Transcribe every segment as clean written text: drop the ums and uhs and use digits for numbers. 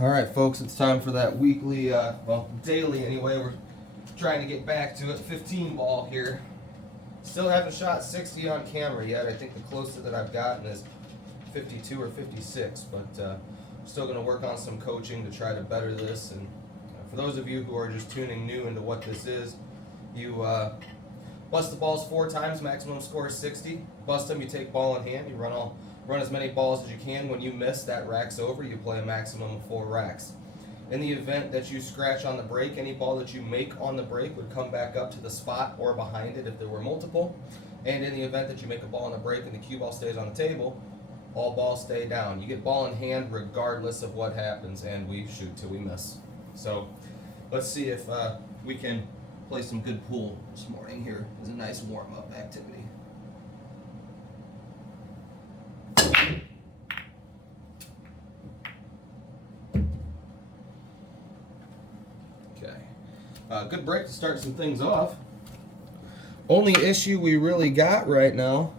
All right, folks, it's time for that weekly, well, daily anyway. We're trying to get back to it. 15 ball here. Still haven't shot 60 on camera yet. I think the closest that I've gotten is 52 or 56, but still going to work on some coaching to try to better this. And for those of you who are just tuning new into what this is, you bust the balls 4 times, maximum score is 60. Bust them, you take ball in hand, you run as many balls as you can. When you miss, that rack's over. You play a maximum of 4 racks. In the event that you scratch on the break, any ball that you make on the break would come back up to the spot or behind it if there were multiple. And in the event that you make a ball on the break and the cue ball stays on the table, all balls stay down. You get ball in hand regardless of what happens, and we shoot till we miss. So let's see if we can play some good pool this morning here as a nice warm-up activity. Good break to start some things off. Only issue we really got right now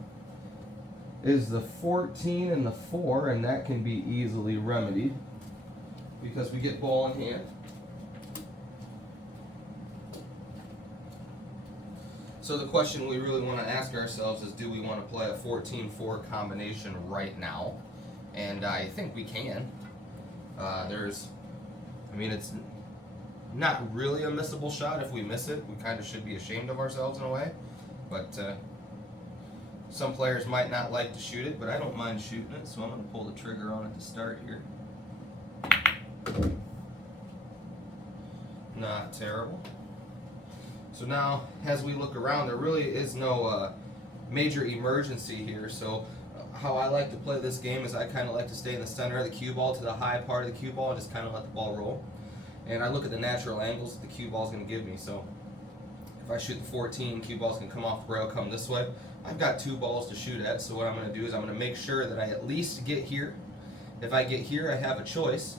is the 14 and the 4, and that can be easily remedied because we get ball in hand. So the question we really want to ask ourselves is, do we want to play a 14-4 combination right now? And I think we can. It's not really a missable shot. If we miss it, we kind of should be ashamed of ourselves in a way. But some players might not like to shoot it, but I don't mind shooting it, so I'm going to pull the trigger on it to start here. Not terrible. So now, as we look around, there really is no major emergency here. So how I like to play this game is I kind of like to stay in the center of the cue ball to the high part of the cue ball and just kind of let the ball roll. And I look at the natural angles that the cue ball is going to give me. So if I shoot the 14, cue ball's going to come off the rail, come this way. I've got 2 balls to shoot at, so what I'm going to do is I'm going to make sure that I at least get here. If I get here, I have a choice.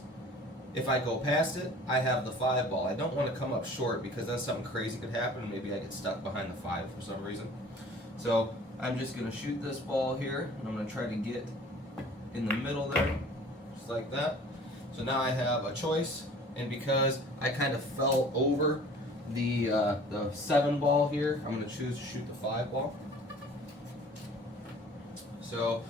If I go past it, I have the 5 ball. I don't want to come up short because then something crazy could happen. Maybe I get stuck behind the 5 for some reason. So I'm just going to shoot this ball here, and I'm going to try to get in the middle there, just like that. So now I have a choice. And because I kind of fell over the 7 ball here, I'm going to choose to shoot the 5 ball. So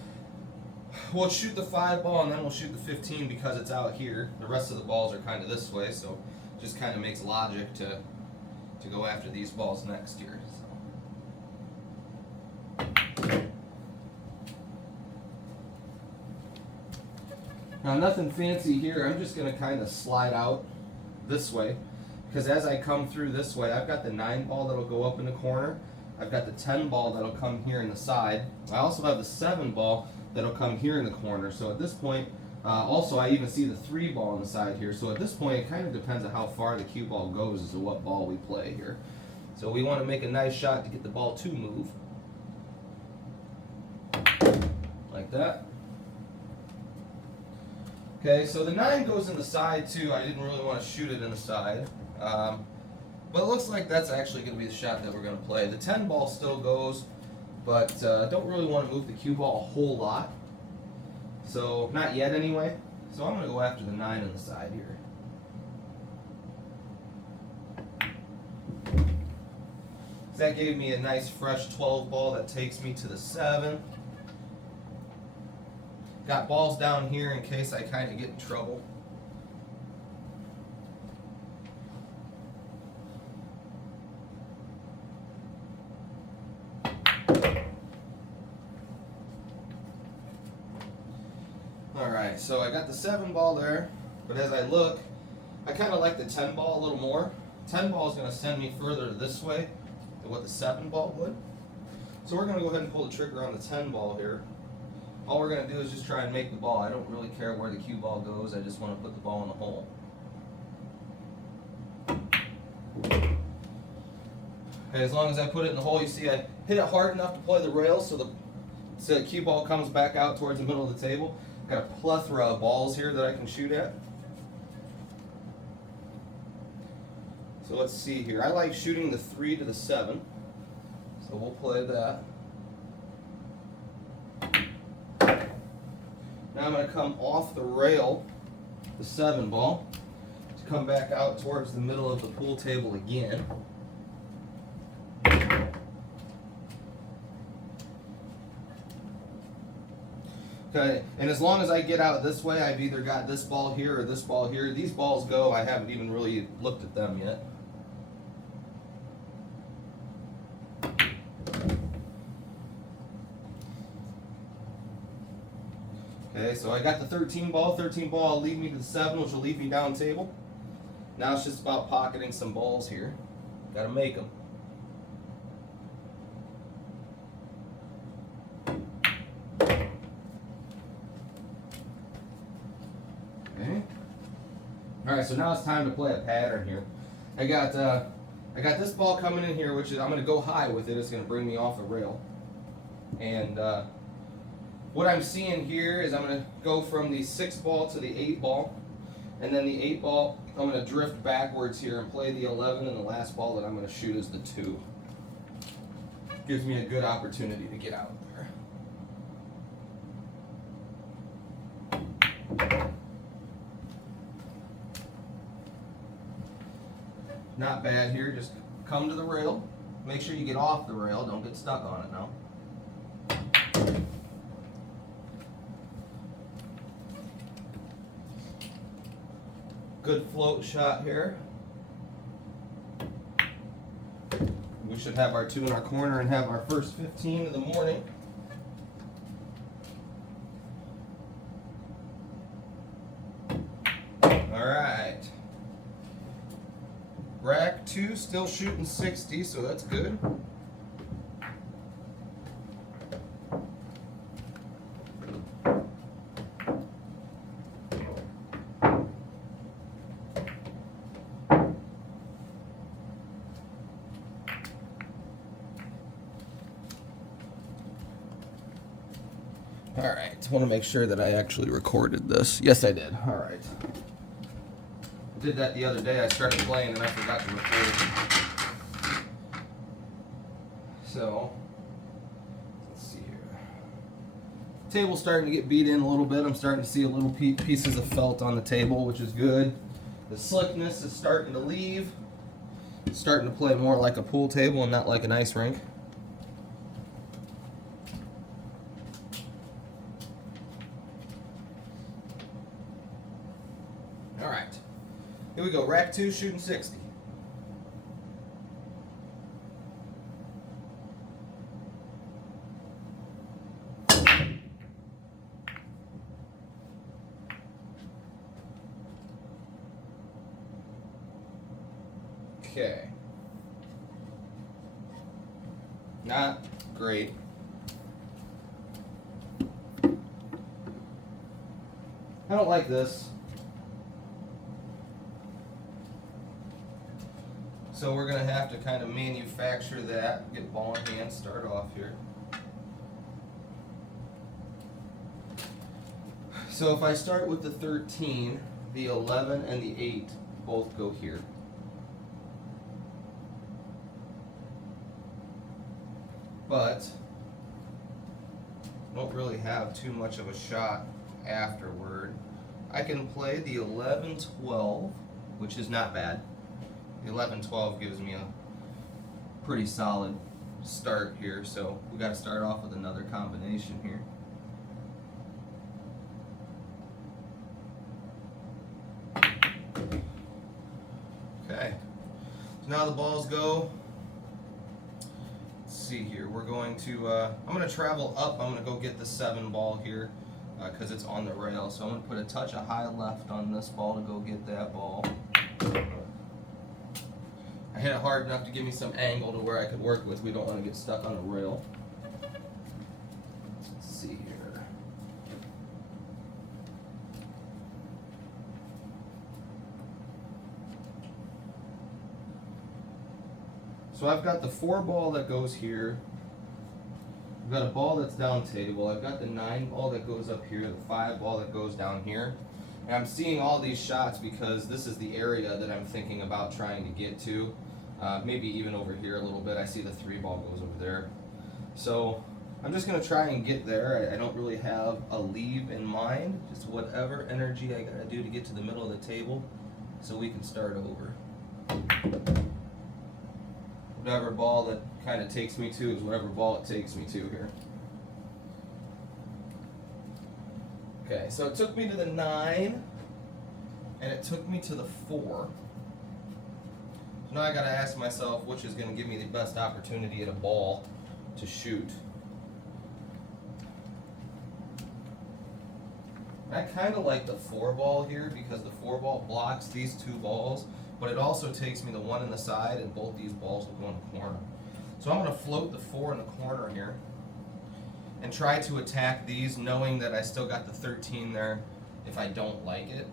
we'll shoot the 5 ball and then we'll shoot the 15 because it's out here. The rest of the balls are kind of this way, so it just kind of makes logic to go after these balls next year. Now, nothing fancy here. I'm just going to kind of slide out this way because as I come through this way, I've got the 9 ball that'll go up in the corner. I've got the 10 ball that'll come here in the side. I also have the 7 ball that'll come here in the corner. So at this point, also I even see the 3 ball on the side here. So at this point, it kind of depends on how far the cue ball goes as to what ball we play here. So we want to make a nice shot to get the ball to move. Like that. Okay, so the 9 goes in the side too. I didn't really want to shoot it in the side. But it looks like that's actually going to be the shot that we're going to play. The 10 ball still goes, but don't really want to move the cue ball a whole lot. So, not yet anyway. So I'm going to go after the 9 on the side here. That gave me a nice fresh 12 ball that takes me to the 7. Got balls down here in case I kind of get in trouble. Alright, so I got the 7 ball there, but as I look, I kind of like the 10 ball a little more. 10 ball is going to send me further this way than what the 7 ball would. So we're going to go ahead and pull the trigger on the 10 ball here. All we're going to do is just try and make the ball. I don't really care where the cue ball goes. I just want to put the ball in the hole. Okay, as long as I put it in the hole, you see I hit it hard enough to play the rails so the cue ball comes back out towards the middle of the table. Got a plethora of balls here that I can shoot at. So let's see here. I like shooting the 3 to the 7. So we'll play that. Now I'm going to come off the rail the 7 ball to come back out towards the middle of the pool table again. Okay, and as long as I get out this way, I've either got this ball here or this ball here. These balls go, I haven't even really looked at them yet. Okay, so I got the 13 ball. 13 ball will lead me to the 7, which will lead me down table. Now it's just about pocketing some balls here. Gotta make them. Okay. Alright, so now it's time to play a pattern here. I got this ball coming in here, which is, I'm gonna go high with it. It's gonna bring me off the rail. And what I'm seeing here is I'm going to go from the 6 ball to the 8 ball, and then the 8 ball I'm going to drift backwards here and play the 11, and the last ball that I'm going to shoot is the 2. Gives me a good opportunity to get out there. Not bad here, just come to the rail. Make sure you get off the rail, don't get stuck on it now. Good float shot here. We should have our 2 in our corner and have our first 15 of the morning. All right. Rack 2 still shooting 60, so that's good. All right, I want to make sure that I actually recorded this. Yes, I did. All right. Did that the other day. I started playing and I forgot to record. So, let's see here. Table's starting to get beat in a little bit. I'm starting to see a little pieces of felt on the table, which is good. The slickness is starting to leave. It's starting to play more like a pool table and not like an ice rink. All right, here we go. Rack 2 shooting 60. Okay. Not great. I don't like this. So we're going to have to kind of manufacture that, get ball in hand, start off here. So if I start with the 13, the 11 and the 8 both go here. But don't really have too much of a shot afterward. I can play the 11-12, which is not bad. The 11-12 gives me a pretty solid start here, so we got to start off with another combination here. Okay, so now the balls go. Let's see here. We're going to, I'm going to travel up. I'm going to go get the 7 ball here because it's on the rail. So I'm going to put a touch of high left on this ball to go get that ball. I hit it hard enough to give me some angle to where I could work with. We don't want to get stuck on the rail. Let's see here. So I've got the 4 ball that goes here. I've got a ball that's down table. I've got the 9 ball that goes up here, the 5 ball that goes down here. And I'm seeing all these shots because this is the area that I'm thinking about trying to get to. Maybe even over here a little bit. I see the 3 ball goes over there. So I'm just gonna try and get there. I don't really have a leave in mind, just whatever energy I gotta do to get to the middle of the table so we can start over. Whatever ball that kind of takes me to is whatever ball it takes me to here. Okay, so it took me to the 9, and it took me to the 4. So now I gotta ask myself which is gonna give me the best opportunity at a ball to shoot. I kind of like the 4 ball here because the 4 ball blocks these 2 balls, but it also takes me the 1 in the side, and both these balls will go in the corner. So I'm going to float the 4 in the corner here and try to attack these, knowing that I still got the 13 there if I don't like it.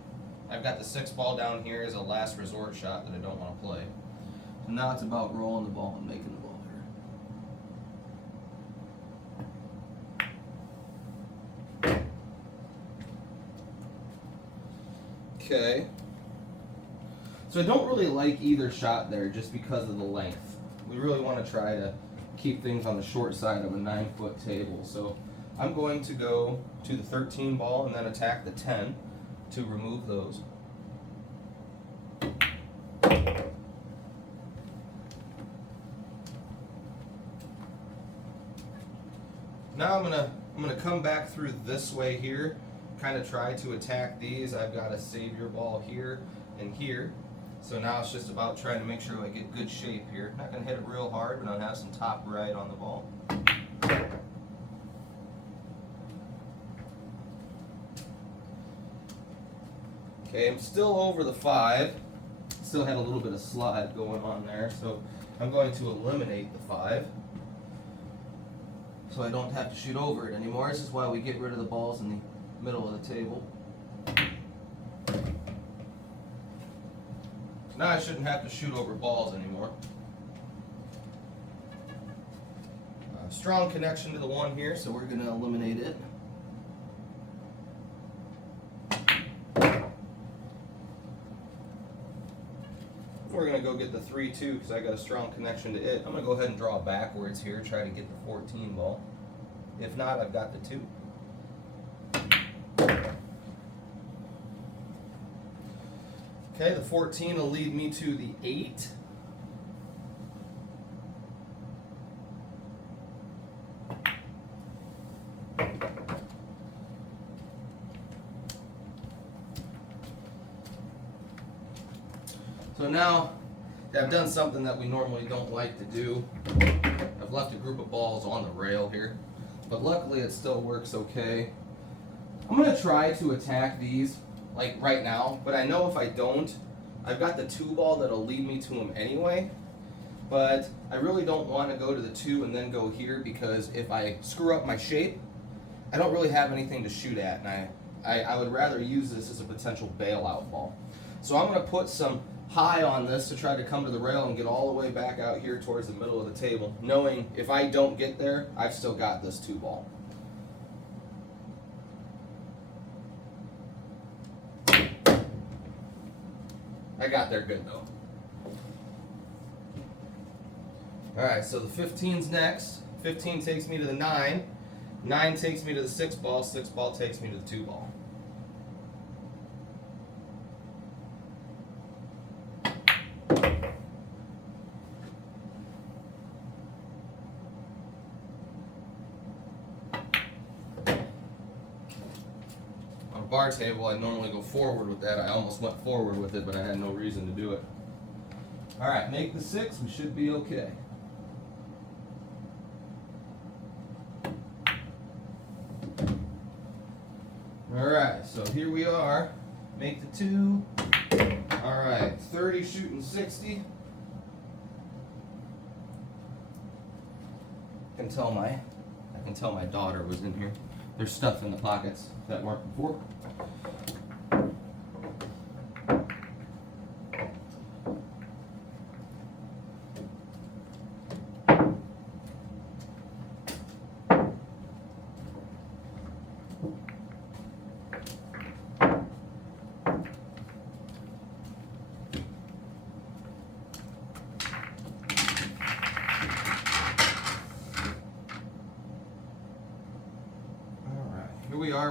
I've got the 6 ball down here as a last resort shot that I don't want to play. So now it's about rolling the ball and making the ball here. Okay. So I don't really like either shot there just because of the length. We really want to try to keep things on the short side of a 9-foot table. So I'm going to go to the 13 ball and then attack the 10 to remove those. Now I'm gonna come back through this way here, kind of try to attack these. I've got a savior ball here and here. So now it's just about trying to make sure I get good shape here. Not gonna hit it real hard, but I'll have some top right on the ball. Okay, I'm still over the 5. Still had a little bit of slide going on there, so I'm going to eliminate the 5. So I don't have to shoot over it anymore. This is why we get rid of the balls in the middle of the table. So now I shouldn't have to shoot over balls anymore. Strong connection to the 1 here, so we're going to eliminate it. We're going to go get the 3 too because I got a strong connection to it. I'm going to go ahead and draw backwards here, try to get the 14 ball. If not, I've got the 2. Okay, the 14 will lead me to the 8. So now I've done something that we normally don't like to do. I've left a group of balls on the rail here, but luckily it still works okay. I'm going to try to attack these like right now, but I know if I don't, I've got the 2 ball that'll lead me to them anyway, but I really don't want to go to the 2 and then go here because if I screw up my shape, I don't really have anything to shoot at, and I would rather use this as a potential bailout ball. So I'm going to put some high on this to try to come to the rail and get all the way back out here towards the middle of the table, knowing if I don't get there, I've still got this 2 ball. I got there good though. Alright, so the 15's next. 15 takes me to the 9. 9 takes me to the 6 ball. 6 ball takes me to the 2 ball. Bar table, I normally go forward with that. I almost went forward with it, but I had no reason to do it. Alright, make the 6, we should be okay. Alright, so here we are. Make the 2. Alright, 30 shooting 60. I can tell my daughter was in here. There's stuff in the pockets that weren't before.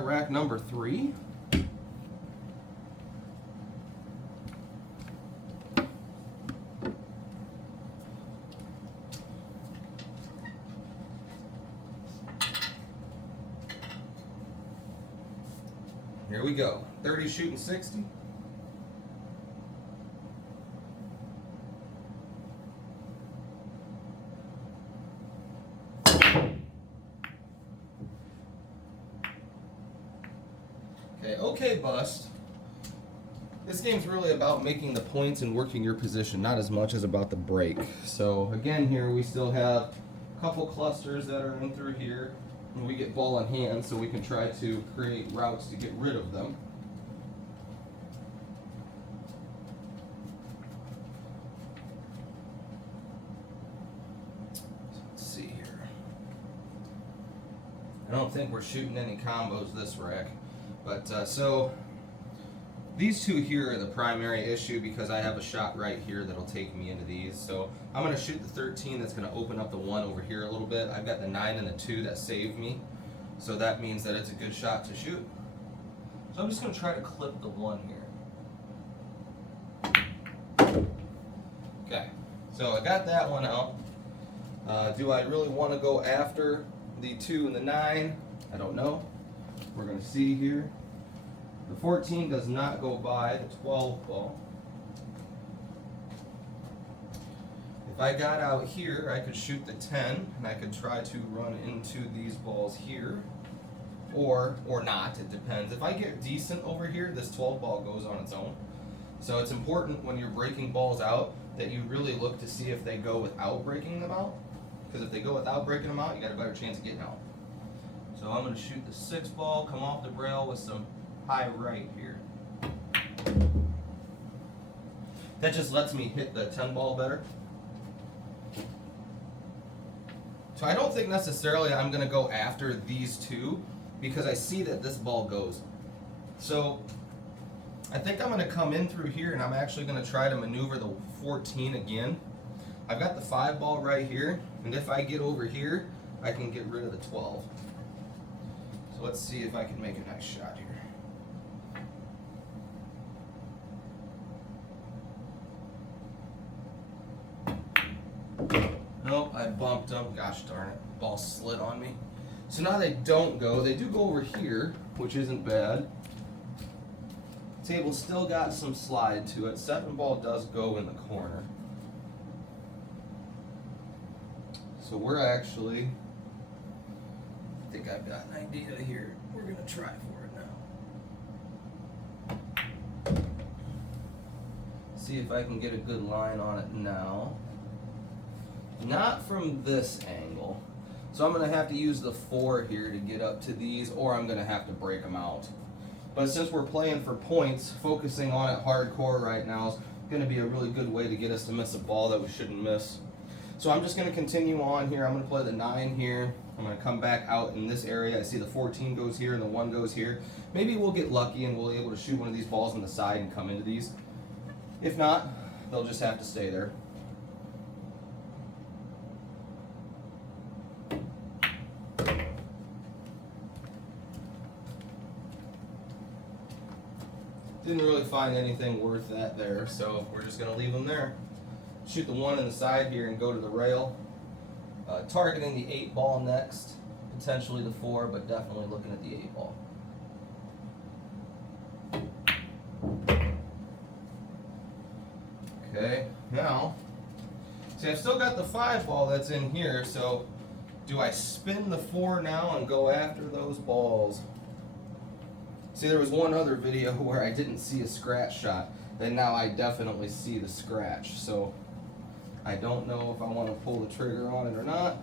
rack number 3. Here we go. 30 shooting 60. Okay, bust. This game's really about making the points and working your position, not as much as about the break. So again, here we still have a couple clusters that are in through here. And we get ball in hand, so we can try to create routes to get rid of them. Let's see here. I don't think we're shooting any combos this rack. But so these two here are the primary issue because I have a shot right here that'll take me into these. So I'm going to shoot the 13 that's going to open up the 1 over here a little bit. I've got the 9 and the 2 that saved me. So that means that it's a good shot to shoot. So I'm just going to try to clip the 1 here. Okay, so I got that one out. Do I really want to go after the 2 and the 9? I don't know. We're going to see here. The 14 does not go by the 12 ball. If I got out here, I could shoot the 10, and I could try to run into these balls here, or not, it depends. If I get decent over here, this 12 ball goes on its own. So it's important when you're breaking balls out that you really look to see if they go without breaking them out, because if they go without breaking them out, you got a better chance of getting out. So I'm going to shoot the 6 ball, come off the rail with some high right here. That just lets me hit the 10 ball better. So I don't think necessarily I'm going to go after these 2 because I see that this ball goes. So I think I'm going to come in through here and I'm actually going to try to maneuver the 14 again. I've got the 5 ball right here, and if I get over here, I can get rid of the 12. So let's see if I can make a nice shot here. Nope, I bumped them. Gosh darn it. Ball slid on me. So now they don't go. They do go over here, which isn't bad. Table still got some slide to it. 7 ball does go in the corner. So we're actually, I think I've got an idea here. We're going to try for it now. See if I can get a good line on it now. Not from this angle. So I'm going to have to use the 4 here to get up to these, or I'm going to have to break them out. But since we're playing for points, focusing on it hardcore right now is going to be a really good way to get us to miss a ball that we shouldn't miss. So I'm just going to continue on here. I'm going to play the 9 here. I'm going to come back out in this area. I see the 14 goes here and the 1 goes here. Maybe we'll get lucky and we'll be able to shoot one of these balls on the side and come into these. If not, they'll just have to stay there. Didn't really find anything worth that there, so we're just going to leave them there. Shoot the 1 in the side here and go to the rail. Targeting the 8 ball next, potentially the 4, but definitely looking at the 8 ball. Okay, now, see I've still got the 5 ball that's in here, so do I spin the 4 now and go after those balls? See, there was one other video where I didn't see a scratch shot, and now I definitely see the scratch. So I don't know if I want to pull the trigger on it or not.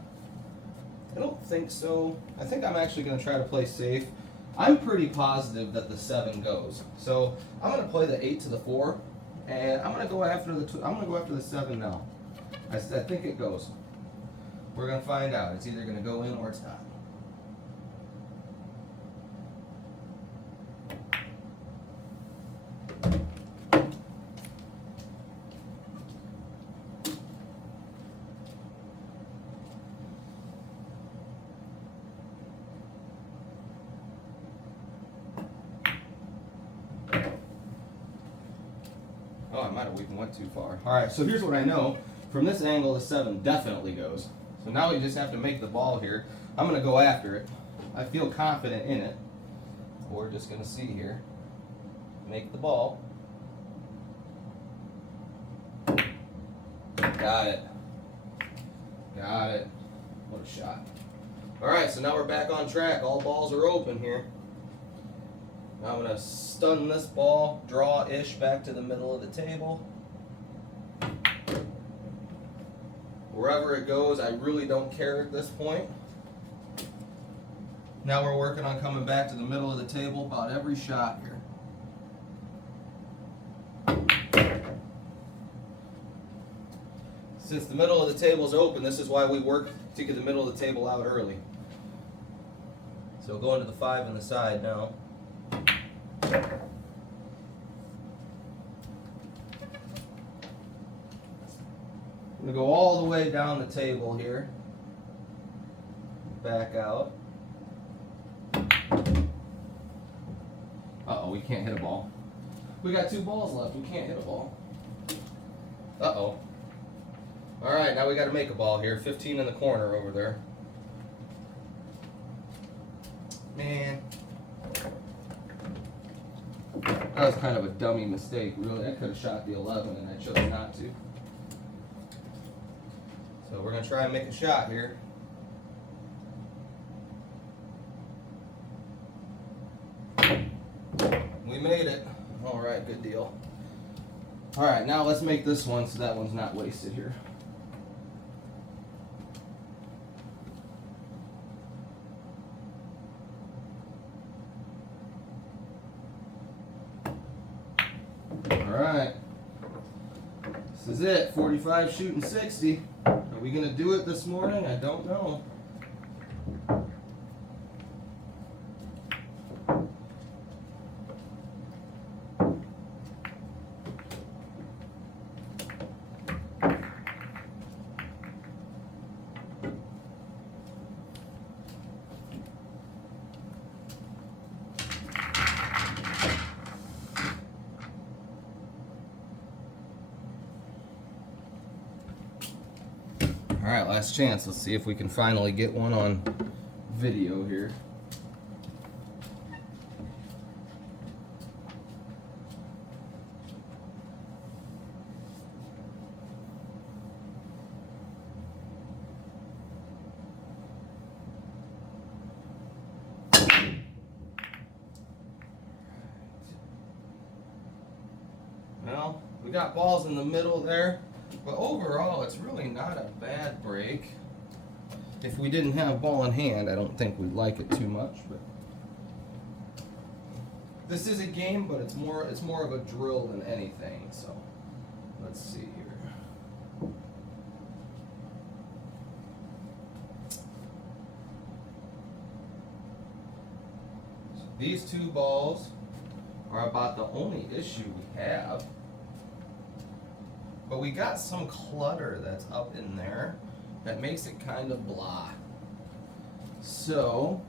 I don't think so. I think I'm actually going to try to play safe. I'm pretty positive that the 7 goes. So I'm going to play the 8 to the 4, and I'm going to go after the 7 now. I think it goes. We're going to find out. It's either going to go in or it's not. Oh, I might have even went too far. All right, so here's what I know. From this angle, the 7 definitely goes. So now we just have to make the ball here. I'm gonna go after it. I feel confident in it. We're just gonna see here. Make the ball. Got it. Got it. What a shot. All right, so now we're back on track. All balls are open here. Now I'm gonna stun this ball, draw-ish back to the middle of the table. Wherever it goes, I really don't care at this point. Now we're working on coming back to the middle of the table about every shot here. Since the middle of the table is open, this is why we work to get the middle of the table out early. So going to the 5 on the side now. I'm going to go all the way down the table here. Back out. Uh-oh, we can't hit a ball. We got 2 balls left. We can't hit a ball. Uh-oh. Alright, now we got to make a ball here. 15 in the corner over there. Man. That was kind of a dummy mistake, really. I could have shot the 11 and I chose not to. So we're going to try and make a shot here. We made it. Alright, good deal. Alright, now let's make this one so that one's not wasted here. Alright. This is it. 45 shooting 60. Are we going to do it this morning? I don't know. Alright, last chance. Let's see if we can finally get one on video here. Well, we got balls in the middle there. But overall, it's really not a bad break. If we didn't have ball in hand, I don't think we'd like it too much. But this is a game, but it's more of a drill than anything. So let's see here. So these 2 balls are about the only issue we have. But we got some clutter that's up in there that makes it kind of blah. So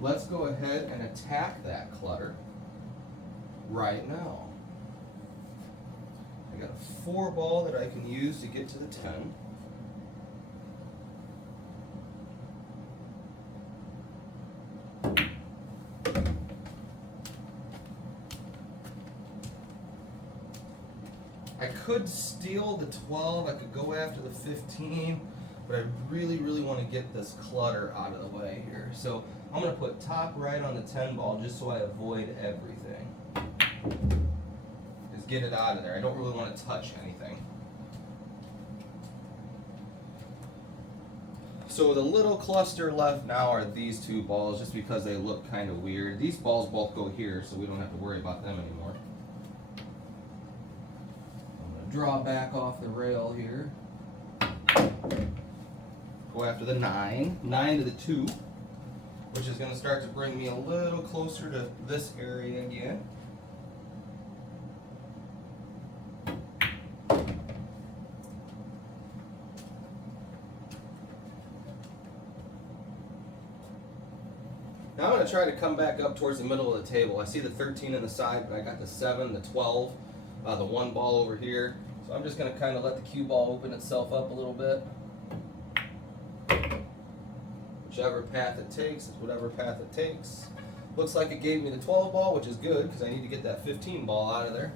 let's go ahead and attack that clutter right now. I got a 4 ball that I can use to get to the 10. I could steal the 12, I could go after the 15, but I really, really want to get this clutter out of the way here. So I'm going to put top right on the 10 ball just so I avoid everything. Just get it out of there. I don't really want to touch anything. So the little cluster left now are these 2 balls just because they look kind of weird. These balls both go here, so we don't have to worry about them anymore. Draw back off the rail here. Go after the 9. 9 to the 2, which is going to start to bring me a little closer to this area again. Now I'm going to try to come back up towards the middle of the table. I see the 13 on the side, but I got the 7, the 12. the one ball over here. So I'm just going to kind of let the cue ball open itself up a little bit. Whichever path it takes is whatever path it takes. Looks like it gave me the 12 ball, which is good because I need to get that 15 ball out of there.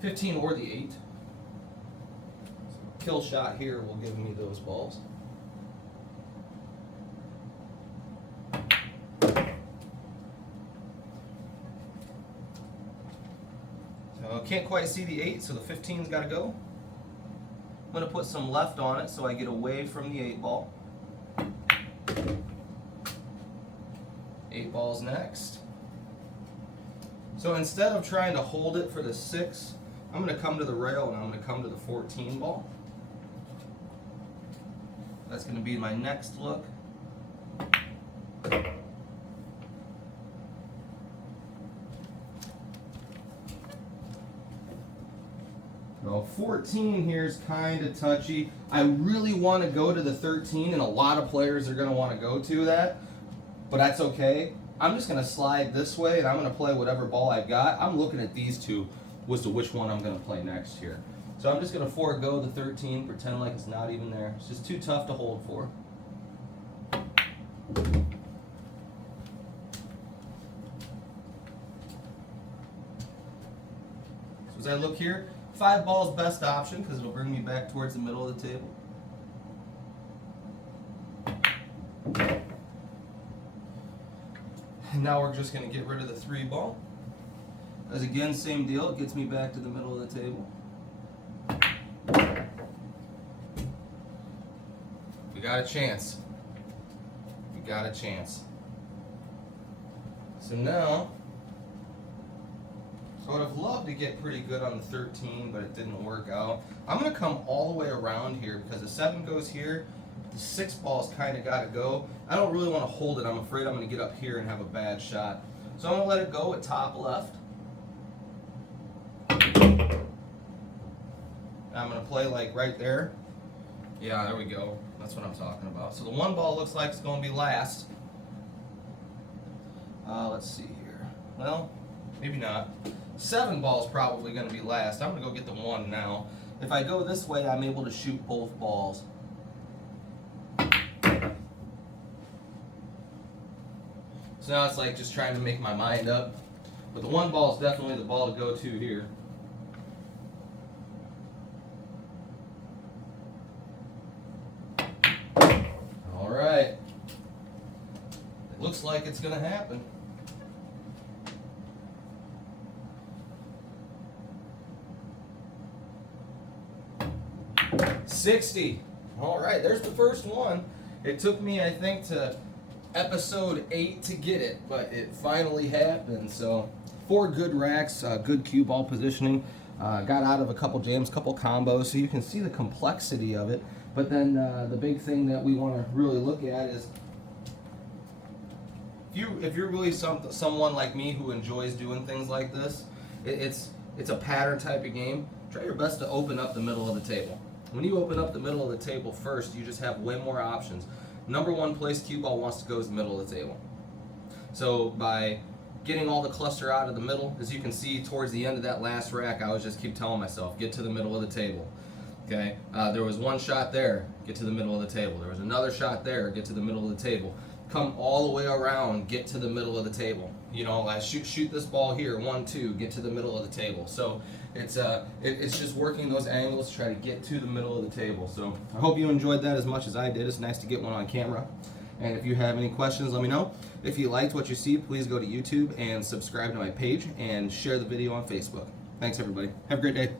15 or the 8. So kill shot here will give me those balls. So can't quite see the 8, so the 15's got to go. I'm going to put some left on it so I get away from the 8 ball. 8 balls next. So instead of trying to hold it for the 6, I'm going to come to the rail and I'm going to come to the 14 ball. That's going to be my next look. Well, 14 here is kind of touchy. I really want to go to the 13, and a lot of players are going to want to go to that, but that's okay. I'm just going to slide this way, and I'm going to play whatever ball I've got. I'm looking at these two as to which one I'm going to play next here. So I'm just going to forego the 13, pretend like it's not even there. It's just too tough to hold for. So as I look here, 5 balls best option because it'll bring me back towards the middle of the table. And now we're just going to get rid of the 3 ball. As again, same deal, it gets me back to the middle of the table. We got a chance. We got a chance. So now, I would have loved to get pretty good on the 13, but it didn't work out. I'm going to come all the way around here because the 7 goes here. The 6 ball's kind of got to go. I don't really want to hold it. I'm afraid I'm going to get up here and have a bad shot. So I'm going to let it go at top left. I'm going to play like right there. Yeah, there we go. That's what I'm talking about. So the 1 ball looks like it's going to be last. Let's see here. Well, maybe not. 7 ball's probably going to be last. I'm going to go get the 1 now. If I go this way, I'm able to shoot both balls. So now it's like just trying to make my mind up. But the 1 ball is definitely the ball to go to here. All right. It looks like it's going to happen. 60. All right, there's the first one. It took me, I think, to episode 8 to get it, but it finally happened. So 4 good racks, good cue ball positioning. Got out of a couple jams, couple combos, so you can see the complexity of it. But then the big thing that we want to really look at is if you're really someone like me who enjoys doing things like this, it's a pattern type of game. Try your best to open up the middle of the table. When you open up the middle of the table first, you just have way more options. Number 1 place cue ball wants to go is the middle of the table. So by getting all the cluster out of the middle, as you can see towards the end of that last rack, I was just keep telling myself, get to the middle of the table. Okay, there was 1 shot there, get to the middle of the table. There was another shot there, get to the middle of the table. Come all the way around, get to the middle of the table. You know, I shoot this ball here, 1, 2, get to the middle of the table. So it's just working those angles to try to get to the middle of the table. So I hope you enjoyed that as much as I did. It's nice to get one on camera. And if you have any questions, let me know. If you liked what you see, please go to YouTube and subscribe to my page and share the video on Facebook. Thanks, everybody. Have a great day.